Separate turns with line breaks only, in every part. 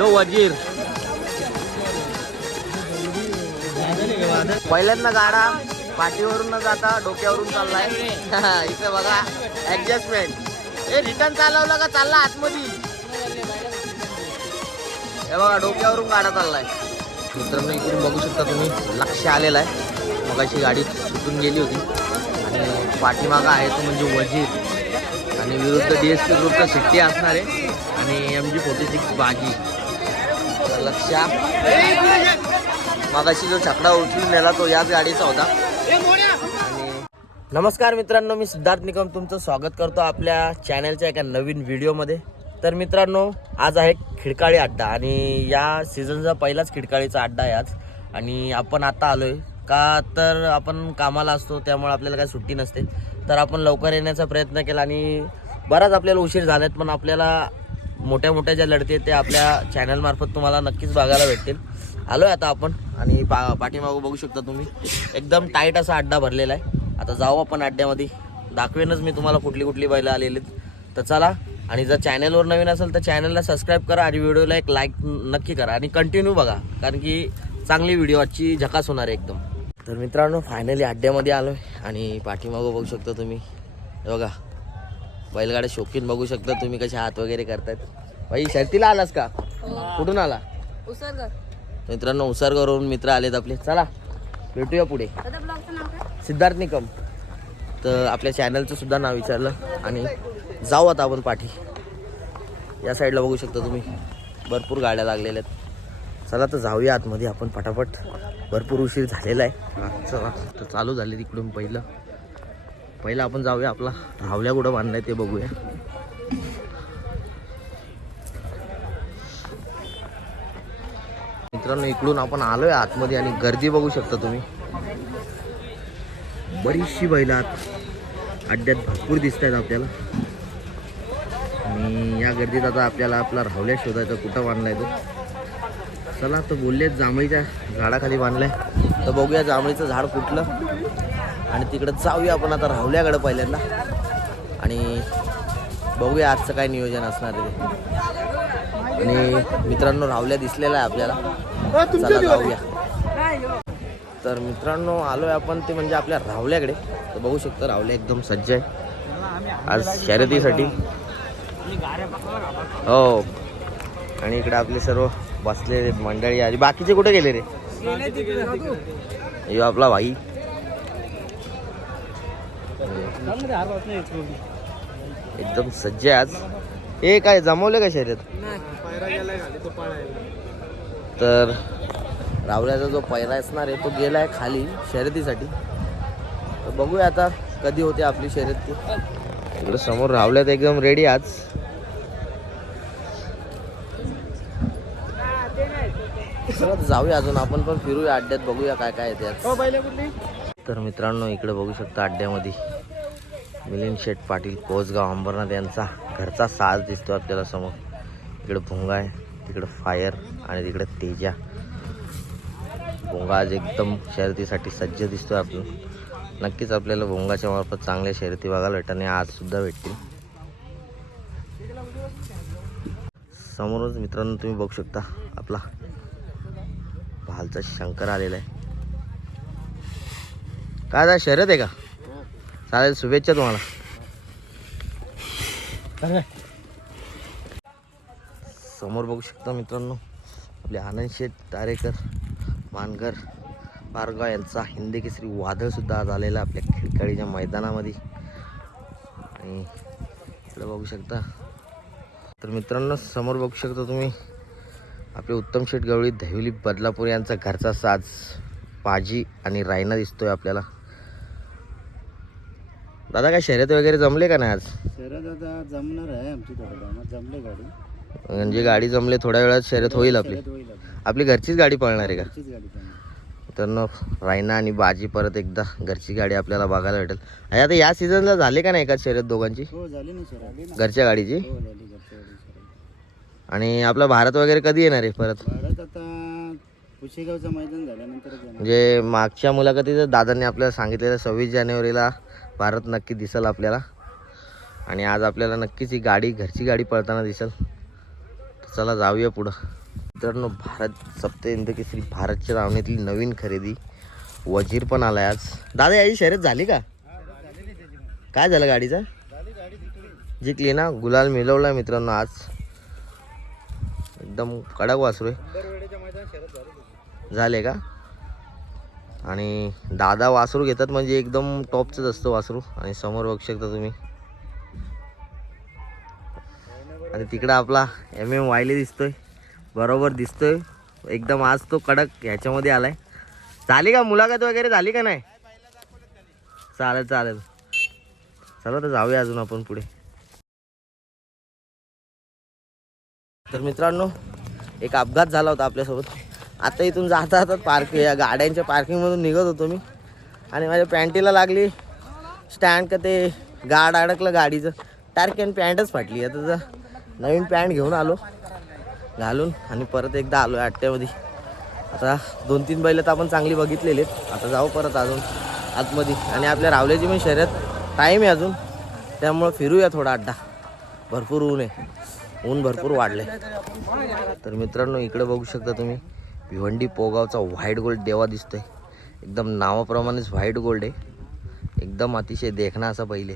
जो वजीर. पहिल्यांदा गाडा पाठीवरून न जाता डोक्यावरून चाललाय. इकडे बघा ऍडजस्टमेंट हे रिटर्न चालवलं का? चालला आतमध्ये. हे बघा डोक्यावरून गाडा चाललाय. मित्रांनो इकडून बघू शकता तुम्ही लक्ष आलेला आहे. मगाशी गाडी सुटून गेली होती. आणि पाठीमागा आहे तो म्हणजे वजीर. आणि विरुद्ध डी एस पी ग्रुपचा शिट्टी असणार आहे. आणि एम जी फोर्टी सिक्स बाजी. लक्षा मागाशी जो छकडा उचलून नेला तो याच गाडीचा होता. आणि नमस्कार मित्रांनो मी सिद्धार्थ निकम तुमचं स्वागत करतो आपल्या चॅनलच्या एका नवीन व्हिडिओमध्ये तर मित्रांनो आज आहे खिडकाळी अड्डा आणि या सीझनचा पहिलाच खिडकाळीचा अड्डा आहे आज. आणि आपण आता आलो आहे का तर आपण कामाला असतो त्यामुळे आपल्याला काही सुट्टी नसते. तर आपण लवकर येण्याचा प्रयत्न केला आणि बराच आपल्याला उशीर झालेत पण आपल्याला मोठ्या मोठ्या ज्या लढती आहेत त्या आपल्या चॅनलमार्फत तुम्हाला नक्कीच बघायला भेटतील. आलो आहे आता आपण आणि पा पाठीमागं बघू शकता तुम्ही. एकदम टाईट असा अड्डा भरलेला आहे. आता जाऊ आपण अड्ड्यामध्ये. दाखवेनच मी तुम्हाला कुठली कुठली बैलं आलेली तर चला आणि जर चॅनलवर नवीन असेल तर चॅनलला सबस्क्राईब करा आणि व्हिडिओला एक लाईक नक्की करा. आणि कंटिन्यू बघा कारण की चांगली व्हिडिओ आजची झकास होणार आहे एकदम. तर मित्रांनो फायनली अड्ड्यामध्ये आलो आहे आणि पाठीमागं बघू शकता तुम्ही. बघा. बैलगाड्या शौकीन बघू शकता. तुम्ही कसे हात वगैरे करतायत. बाई शर्तीला आलास का? कुठून आला? मित्रांनो उसारगवरून मित्र आलेत आपले. चला भेटूया पुढे. सिद्धार्थ निकम. तर आपल्या चॅनलचं सुद्धा नाव विचारलं आणि जाऊ आता आपण पाठी. या साईडला बघू शकता तुम्ही. भरपूर गाड्या लागलेल्या आहेत. चला तर जाऊया आतमध्ये आपण पटापट भरपूर उशीर झालेला आहे. चला तर चालू झाले तिकडून पहिलं. पहिलं आपण जाऊया आपला. रावल्या कुठं बांधलाय ते बघूया. मित्रांनो इकडून आपण आलोय आतमध्ये आणि गर्दी बघू शकता तुम्ही. बरीचशी बैल आत अड्ड्यात भरपूर दिसत आहेत आपल्याला. आणि या गर्दीत आता आपल्याला आपला रावल्या शोधायचा कुठं बांधलाय तो. चला तर बोलले जांभळीच्या झाडाखाली बांधलाय. तर बघूया जांभळीचं झाड कुठलं. आणि तिकडं जाऊया आपण आता रावल्याकडं पहिल्यांदा. आणि बघूया आजचं काय नियोजन असणार आहे आणि मित्रांनो रावल्या दिसलेला आहे आपल्याला. चला जाऊया. तर मित्रांनो आलोय आपण ते म्हणजे आपल्या रावल्याकडे तर बघू शकता रावल्या एकदम सज्ज आहे. आज शर्यतीसाठी. हो. आणि इकडे आपले सर्व बसलेले मंडळी आणि बाकीचे कुठे गेले रे? यो आपला भाई. एकदम सज्ज आहे आज. हे काय जमवले का शर्यत? तर रावल्याचा जो पैरा असणार आहे तो गेलाय खाली शर्यतीसाठी. तर बघूया आता कधी होते आपली शर्यत ती. इकडे समोर रावल्यात एकदम रेडी आज. जाऊया अजून. आपण पण फिरूया अड्ड्यात बघूया काय काय येते तर मित्रांनो इकडे बघू शकता अड्ड्यामध्ये मिलिंद शेठ पाटील कोसगाव अंबरनाथ यांचा घरचा साज दिसतो आपल्याला समोर. इकडे भुंगा आहे तिकडे फायर आणि तिकडे तेजा. भोंगा आज एकदम शर्यतीसाठी सज्ज दिसतो आपण नक्कीच आपल्याला भोंगाच्या मार्फत चांगल्या शर्यती बघायला भेटत आणि आज सुद्धा भेटतील. समोरच मित्रांनो तुम्ही बघू शकता आपला भालचा शंकर आलेला आहे. काय आता शर्यत आहे का? चालेल शुभेच्छा तुम्हाला. समोर बघू शकता मित्रांनो आपले आनंद शेठ तारेकर मानगर पारगाव यांचा हिंदी केसरी वादळ सुद्धा आज आलेला आपल्या खिडकाळीच्या मैदानामध्ये. आणि इकडे बघू शकता. तर मित्रांनो समोर बघू शकता तुम्ही आपले उत्तम शेठ गवळी दहिवली बदलापूर यांचा घरचा साज पाजी आणि रायना दिसतोय आपल्याला. दादा काय शर्यत वगैरे जमले का नाही आज?
शर्यत आता जमणार आहे आमची जमले गाडी.
म्हणजे गाडी जमले थोड्या वेळात शर्यत होईल आपली.
आपली.
घरचीच गाडी पळणार आहे का?
चालणार.
मित्रांनो रायना आणि बाजी परत एकदा घरची गाडी आपल्याला बघायला भेटेल. आणि आता या सीझनला झाले का नाही का शर्यत दोघांची?
हो
घरच्या गाडीची?
हो
आणि आपला भारत वगैरे कधी येणार आहे परत?
भारत आता मैदान
म्हणजे मागच्या मुलाखतीत दादांनी आपल्याला सांगितलेलं सव्वीस जानेवारीला भारत नक्की दिसेल आपल्याला. आणि आज आपल्याला नक्कीच ही गाडी घरची गाडी पळताना दिसेल. चला जाऊया पुढं. मित्रांनो भारत सप्त इंदकेसरी भारतच्या नावण्यातली नवीन खरेदी. वजीर पण आलाय आज. दादा याची शर्यत झाली का? काय झालं गाडीचं? जिंकली ना? गुलाल मिळवला मित्रांनो आज. एकदम कडक वासरू आहे. झाले का? आणि दादा वासरू घेतात म्हणजे एकदम टॉपचंच असतं वासरू. आणि समोर बघू शकता तुम्ही. आणि तिकडं आपला एम एम वायले दिसतोय. बरोबर दिसतोय. एकदम आज तो कडक ह्याच्यामध्ये आलाय. झाली का मुलाखत वगैरे? झाली का नाही? चालेल चालेल. चला तर जाऊया अजून आपण पुढे. तर मित्रांनो एक अपघात झाला होता आपल्यासोबत. आता इथून जाता जातात पार्क या गाड्यांच्या पार्किंगमधून निघत होतो मी. आणि माझ्या पॅन्टीला लागली. स्टँड का ते गाड अडकलं गाडीचं. टारक्यान पॅन्टच फाटली. आता नवीन पॅन्ट घेऊन आलो. घालून आणि परत एकदा आलो अट्ट्यामध्ये आता दोन तीन बैल तर आपण चांगली बघितलेली आहेत. आता जाऊ परत अजून आतमध्ये. आणि आपल्या रावल्याची पण शर्यत टाईम आहे अजून. त्यामुळं फिरूया थोडा अड्डा. भरपूर ऊन आहे. ऊन भरपूर वाढले तर मित्रांनो इकडे बघू शकता तुम्ही. भिवंडी पोगावचा व्हाईट गोल्ड देवा दिसतोय. एकदम नावाप्रमाणेच व्हाईट गोल्ड आहे. एकदम अतिशय देखणा असा पहिले.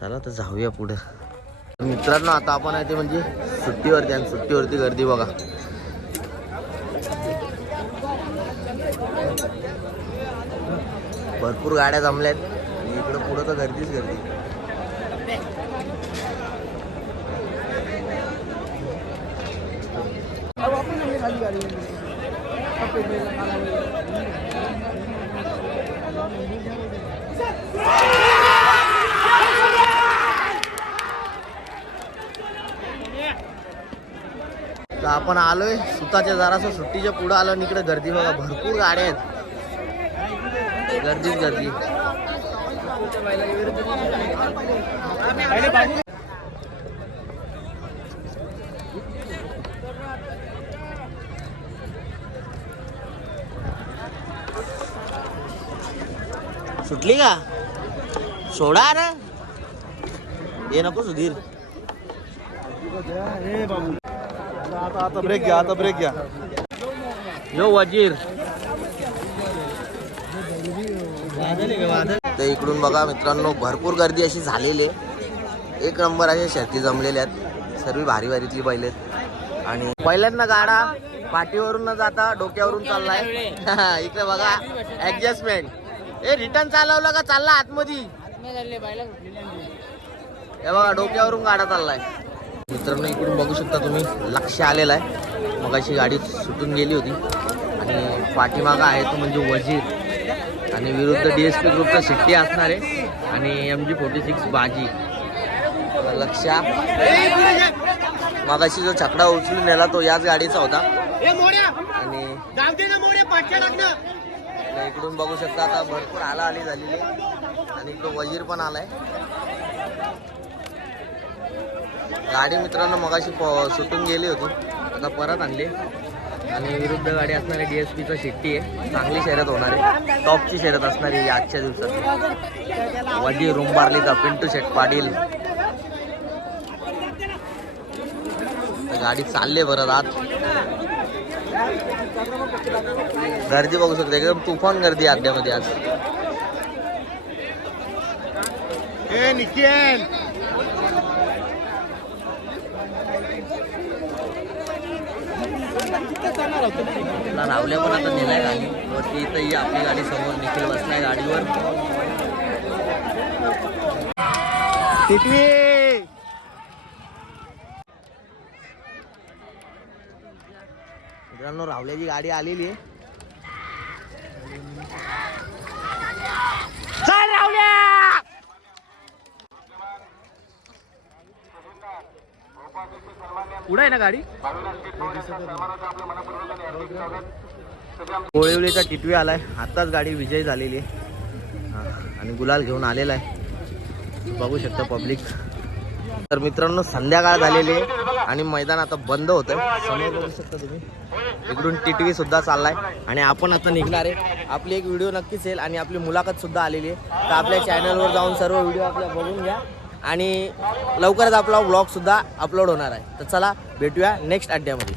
चला तर जाऊया पुढं. तर मित्रांनो आता आपण आहे ते म्हणजे सुट्टीवरती आणि सुट्टीवरती गर्दी बघा. भरपूर गाड्या जमल्या आहेत इकडं पुढं तर गर्दीच गर्दी. तर आपण आलोय सुताच्या जरासं सुट्टीच्या पुढं आलो आणि इकडे गर्दी बघा भरपूर गाड्या आहेत. गर्दीच गर्दी. सुटली का? सोडा ना ये नको सुधीर.
आता आता ब्रेक घ्या आता ब्रेक घ्या.
यो वजीर. तर इकडून बघा मित्रांनो भरपूर गर्दी अशी झालेली आहे. एक नंबर अशा शर्ती जमलेल्या आहेत. सर्व भारी भारीतली बैल आहेत. आणि पहिल्यांदा गाडा पाठीवरून न जाता डोक्यावरून चाललाय. इकडे बघा ऍडजस्टमेंट ए रिटर्न चालवलं का? चालला आतमध्ये. हे बघा डोक्यावरून गाडा चाललाय. मित्रांनो इकडून बघू शकता तुम्ही लक्ष आलेला आहे. मग अशी गाडी सुटून गेली होती. आणि पाठीमागा आहे तो म्हणजे वजीर. आणि विरुद्ध डी एस पी ग्रुपचा शिट्टी असणार आहे. आणि एम जी फोर्टी सिक्स बाजी लक्ष. मगाशी जो छकडा उचलून नेला तो याच गाडीचा होता. आणि आणि इकडून बघू शकता आता भरपूर आला आली झालेली. आणि इकडं वजीर पण आलाय. गाडी मित्रांनो मगाशी प- सुटून गेली होती. आता परत आणली. आणि विरुद्ध गाडी असणारी डी एस पीचं शिट्टी आहे. चांगली शर्यत होणार आहे. टॉपची शर्यत असणार आहे आजच्या दिवसात. वजी तर पिंटू शेट पाटील. गाडी चालली बरं आत गर्दी बघू शकता एकदम तुफान गर्दी आहे अड्ड्यामध्ये आज. रावल्या पण आता नेलाय गाडी. वरती इथंही आपली गाडी समोर निखिल बसलाय गाडीवर
टिटवी
मित्रांनो रावल्याची गाडी आलेली आहे. चल रावल्या! पुढे आहे ना गाडी? कोळिवलीचा टिटवी आलाय. आताच गाडी विजय झालेली आहे. आणि गुलाल घेऊन आलेला आहे. बघू शकता पब्लिक तर मित्रांनो संध्याकाळ झालेली आहे. आणि मैदान आता बंद होतं समोर बघू शकता तुम्ही. इकडून टिटवी सुद्धा चाललाय. आणि आपण आता निघणार आहे. आपली एक व्हिडिओ नक्कीच येईल आणि आपली मुलाखत सुद्धा आलेली आहे. तर आपल्या चॅनलवर जाऊन सर्व व्हिडिओ आपल्या बघून घ्या. आणि लवकरच आपला ब्लॉग सुद्धा अपलोड होणार आहे. तर चला भेटूया नेक्स्ट अड्ड्यामध्ये.